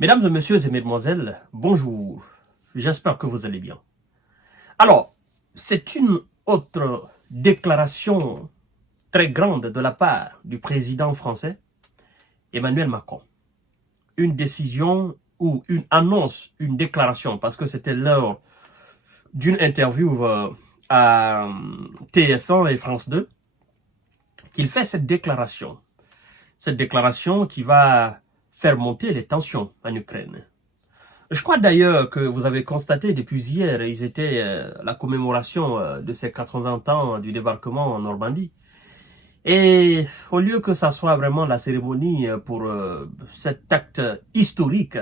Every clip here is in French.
Mesdames et messieurs et mesdemoiselles, bonjour. J'espère que vous allez bien. Alors, c'est une autre déclaration très grande de la part du président français, Emmanuel Macron. Une décision ou une annonce, une déclaration, parce que c'était l'heure d'une interview à TF1 et France 2, qu'il fait cette déclaration. Cette déclaration qui va faire monter les tensions en Ukraine. Je crois d'ailleurs que vous avez constaté depuis hier, ils étaient la commémoration de ces 80 ans du débarquement en Normandie. Et au lieu que ça soit vraiment la cérémonie pour cet acte historique,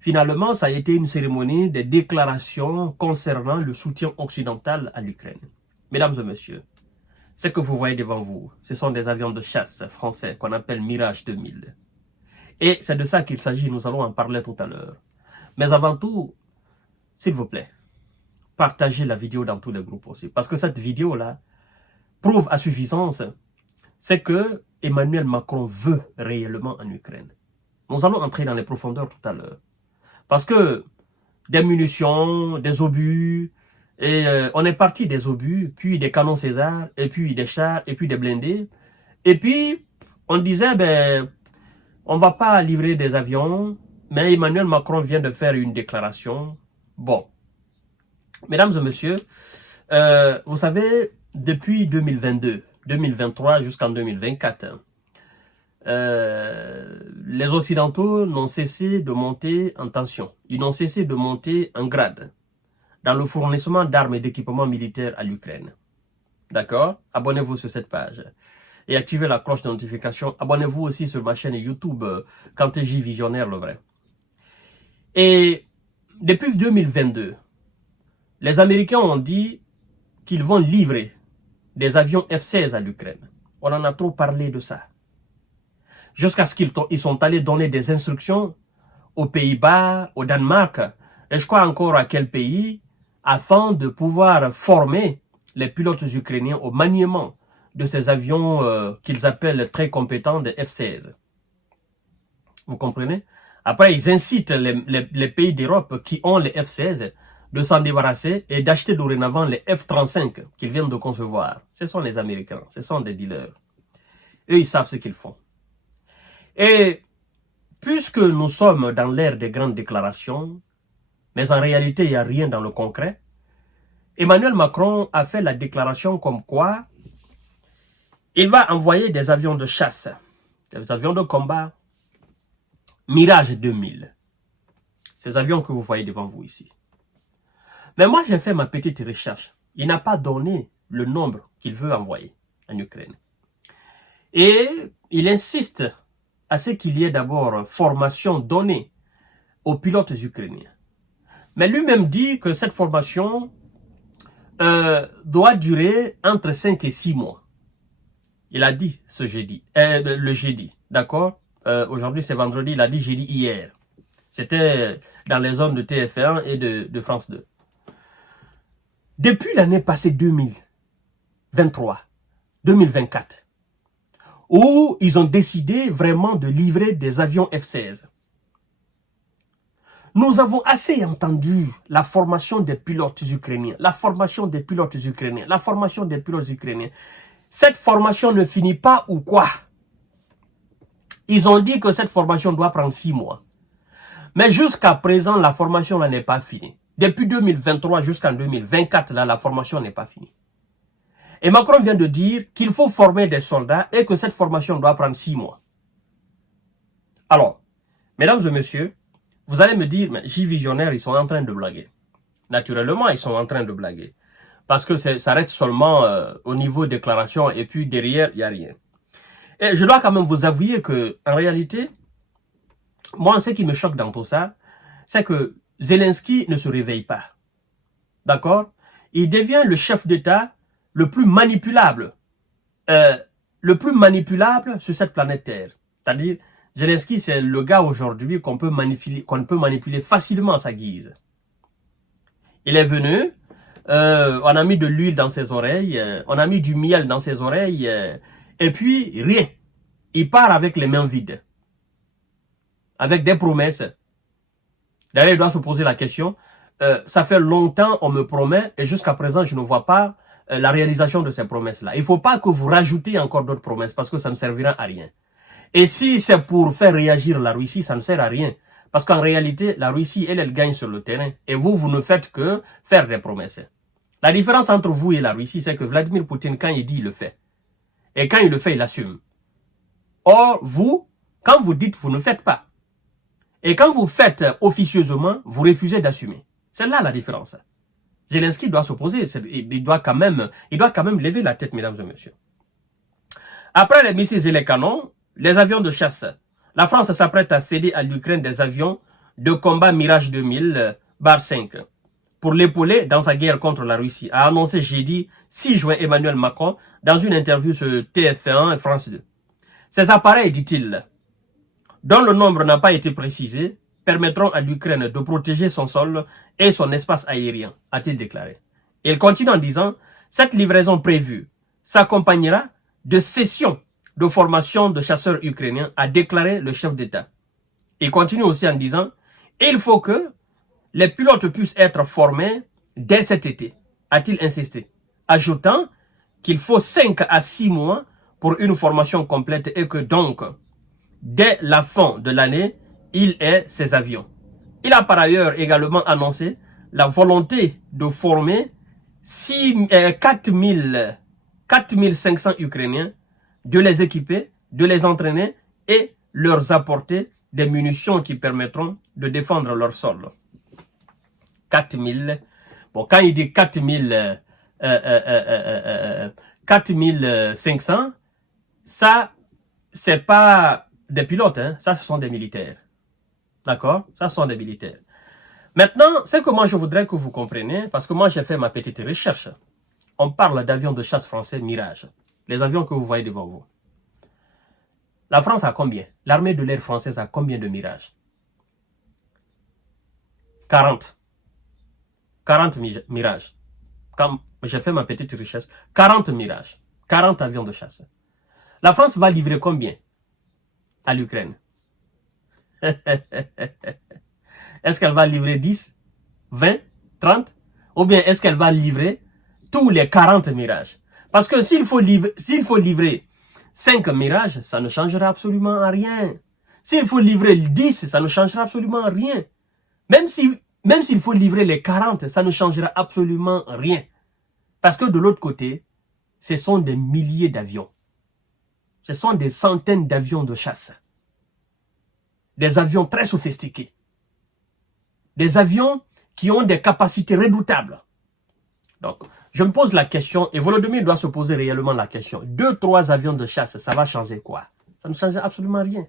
finalement ça a été une cérémonie de déclaration concernant le soutien occidental à l'Ukraine. Mesdames et messieurs, ce que vous voyez devant vous, ce sont des avions de chasse français qu'on appelle Mirage 2000. Et c'est de ça qu'il s'agit, nous allons en parler tout à l'heure. Mais avant tout, s'il vous plaît, partagez la vidéo dans tous les groupes aussi. Parce que cette vidéo-là prouve à suffisance, c'est que Emmanuel Macron veut réellement en Ukraine. Nous allons entrer dans les profondeurs tout à l'heure. Parce que des munitions, des obus, et on est parti des obus, puis des canons César, et puis des chars, et puis des blindés. Et puis, on disait, ben, on ne va pas livrer des avions, mais Emmanuel Macron vient de faire une déclaration. Bon, mesdames et messieurs, vous savez, depuis 2022, 2023 jusqu'en 2024, les Occidentaux n'ont cessé de monter en tension. Ils n'ont cessé de monter en grade dans le fournissement d'armes et d'équipements militaires à l'Ukraine. D'accord? Abonnez-vous sur cette page. Et activez la cloche de notification. Abonnez-vous aussi sur ma chaîne YouTube, Kanteji Visionnaire, le vrai. Et depuis 2022, les Américains ont dit qu'ils vont livrer des avions F-16 à l'Ukraine. On en a trop parlé de ça. Jusqu'à ce qu'ils sont allés donner des instructions aux Pays-Bas, au Danemark, et je crois encore à quel pays, afin de pouvoir former les pilotes ukrainiens au maniement de ces avions qu'ils appellent très compétents de F-16. Vous comprenez? Après, ils incitent les pays d'Europe qui ont les F-16 de s'en débarrasser et d'acheter dorénavant les F-35 qu'ils viennent de concevoir. Ce sont les Américains, ce sont des dealers. Eux, ils savent ce qu'ils font. Et puisque nous sommes dans l'ère des grandes déclarations, mais en réalité, il n'y a rien dans le concret, Emmanuel Macron a fait la déclaration comme quoi il va envoyer des avions de chasse, des avions de combat, Mirage 2000. Ces avions que vous voyez devant vous ici. Mais moi, j'ai fait ma petite recherche. Il n'a pas donné le nombre qu'il veut envoyer en Ukraine. Et il insiste à ce qu'il y ait d'abord formation donnée aux pilotes ukrainiens. Mais lui-même dit que cette formation doit durer entre 5 et 6 mois. Il a dit ce jeudi, le jeudi, d'accord? Aujourd'hui c'est vendredi, il a dit jeudi hier. C'était dans les zones de TF1 et de France 2. Depuis l'année passée 2023, 2024, où ils ont décidé vraiment de livrer des avions F-16. Nous avons assez entendu la formation des pilotes ukrainiens, la formation des pilotes ukrainiens, la formation des pilotes ukrainiens. Cette formation ne finit pas ou quoi? Ils ont dit que cette formation doit prendre 6 mois. Mais jusqu'à présent, la formation n'est pas finie. Depuis 2023 jusqu'en 2024, là, la formation n'est pas finie. Et Macron vient de dire qu'il faut former des soldats et que cette formation doit prendre 6 mois. Alors, mesdames et messieurs, vous allez me dire, mais J-Visionnaire, ils sont en train de blaguer. Naturellement, ils sont en train de blaguer. Parce que ça reste seulement au niveau déclaration et puis derrière, il n'y a rien. Et je dois quand même vous avouer que, en réalité, moi, ce qui me choque dans tout ça, c'est que Zelensky ne se réveille pas. D'accord? Il devient le chef d'État le plus manipulable. Sur cette planète Terre. C'est-à-dire, Zelensky, c'est le gars aujourd'hui qu'on peut manipuler facilement à sa guise. Il est venu, on a mis de l'huile dans ses oreilles, on a mis du miel dans ses oreilles, et puis rien. Il part avec les mains vides. Avec des promesses, D'ailleurs, il doit se poser la question, ça fait longtemps on me promet et jusqu'à présent je ne vois pas la réalisation de ces promesses-là. Il ne faut pas que vous rajoutez encore d'autres promesses parce que ça ne servira à rien. Et si c'est pour faire réagir la Russie, ça ne sert à rien. Parce qu'en réalité, la Russie, elle gagne sur le terrain. Et vous ne faites que faire des promesses. La différence entre vous et la Russie, c'est que Vladimir Poutine, quand il dit, il le fait. Et quand il le fait, il assume. Or, vous, quand vous dites, vous ne faites pas. Et quand vous faites officieusement, vous refusez d'assumer. C'est là la différence. Zelensky doit s'opposer. Il doit quand même lever la tête, mesdames et messieurs. Après les missiles et les canons, les avions de chasse. La France s'apprête à céder à l'Ukraine des avions de combat Mirage 2000-5 pour l'épauler dans sa guerre contre la Russie, a annoncé jeudi 6 juin Emmanuel Macron dans une interview sur TF1 et France 2. Ces appareils, dit-il, dont le nombre n'a pas été précisé, permettront à l'Ukraine de protéger son sol et son espace aérien, a-t-il déclaré. Il continue en disant, cette livraison prévue s'accompagnera de sessions de formation de chasseurs ukrainiens, a déclaré le chef d'État. Il continue aussi en disant, il faut que les pilotes puissent être formés dès cet été, a-t-il insisté, ajoutant qu'il faut 5 à 6 mois pour une formation complète et que donc, dès la fin de l'année, il ait ses avions. Il a par ailleurs également annoncé la volonté de former 4500 Ukrainiens, de les équiper, de les entraîner et leur apporter des munitions qui permettront de défendre leur sol. 4000. Bon, quand il dit 4500, ça, c'est pas des pilotes, hein, ça, ce sont des militaires. D'accord? Ça, ce sont des militaires. Maintenant, c'est que moi, je voudrais que vous compreniez, parce que moi, j'ai fait ma petite recherche. On parle d'avions de chasse français Mirage. Les avions que vous voyez devant vous. La France a combien? L'armée de l'air française a combien de Mirage? 40. 40 Mirage. Quand j'ai fait ma petite recherche, 40 Mirage. 40 avions de chasse. La France va livrer combien à l'Ukraine? Est-ce qu'elle va livrer 10, 20, 30? Ou bien est-ce qu'elle va livrer tous les 40 Mirages? Parce que s'il faut livrer 5 Mirages, ça ne changera absolument rien. S'il faut livrer 10, ça ne changera absolument rien. Même s'il faut livrer les 40, ça ne changera absolument rien. Parce que de l'autre côté, ce sont des milliers d'avions. Ce sont des centaines d'avions de chasse. Des avions très sophistiqués. Des avions qui ont des capacités redoutables. Donc, je me pose la question, et Volodymyr doit se poser réellement la question. 2-3 avions de chasse, ça va changer quoi? Ça ne change absolument rien.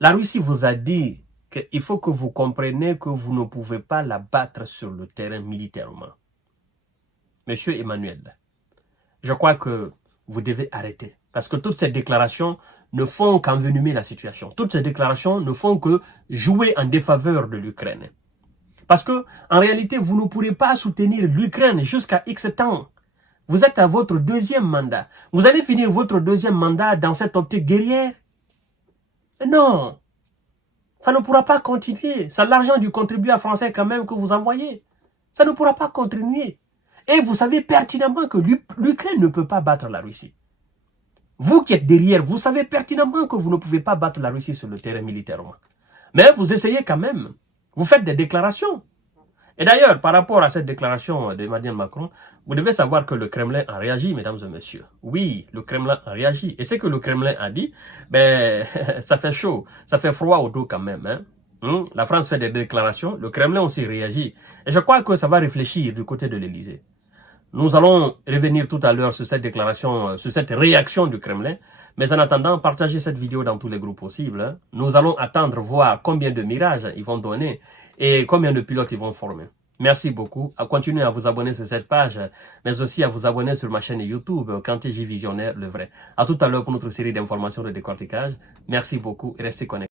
La Russie vous a dit qu'il faut que vous compreniez que vous ne pouvez pas la battre sur le terrain militairement. Monsieur Emmanuel, je crois que vous devez arrêter. Parce que toutes ces déclarations ne font qu'envenimer la situation. Toutes ces déclarations ne font que jouer en défaveur de l'Ukraine. Parce que, en réalité, vous ne pourrez pas soutenir l'Ukraine jusqu'à X temps. Vous êtes à votre 2e mandat. Vous allez finir votre 2e mandat dans cette optique guerrière? Non. Ça ne pourra pas continuer. C'est l'argent du contribuable français quand même que vous envoyez. Ça ne pourra pas continuer. Et vous savez pertinemment que l'Ukraine ne peut pas battre la Russie. Vous qui êtes derrière, vous savez pertinemment que vous ne pouvez pas battre la Russie sur le terrain militairement. Mais vous essayez quand même. Vous faites des déclarations. Et d'ailleurs, par rapport à cette déclaration d'Emmanuel Macron, vous devez savoir que le Kremlin a réagi, mesdames et messieurs. Oui, le Kremlin a réagi. Et ce que le Kremlin a dit, ben, ça fait chaud, ça fait froid au dos quand même. Hein. La France fait des déclarations, le Kremlin aussi réagit. Et je crois que ça va réfléchir du côté de l'Élysée. Nous allons revenir tout à l'heure sur cette déclaration, sur cette réaction du Kremlin. Mais en attendant, partagez cette vidéo dans tous les groupes possibles. Hein. Nous allons attendre voir combien de mirages ils vont donner et combien de pilotes ils vont former. Merci beaucoup. Continuez à vous abonner sur cette page, mais aussi à vous abonner sur ma chaîne YouTube, Kanté J Visionnaire, le vrai. À tout à l'heure pour notre série d'informations de décortiquage. Merci beaucoup et restez connectés.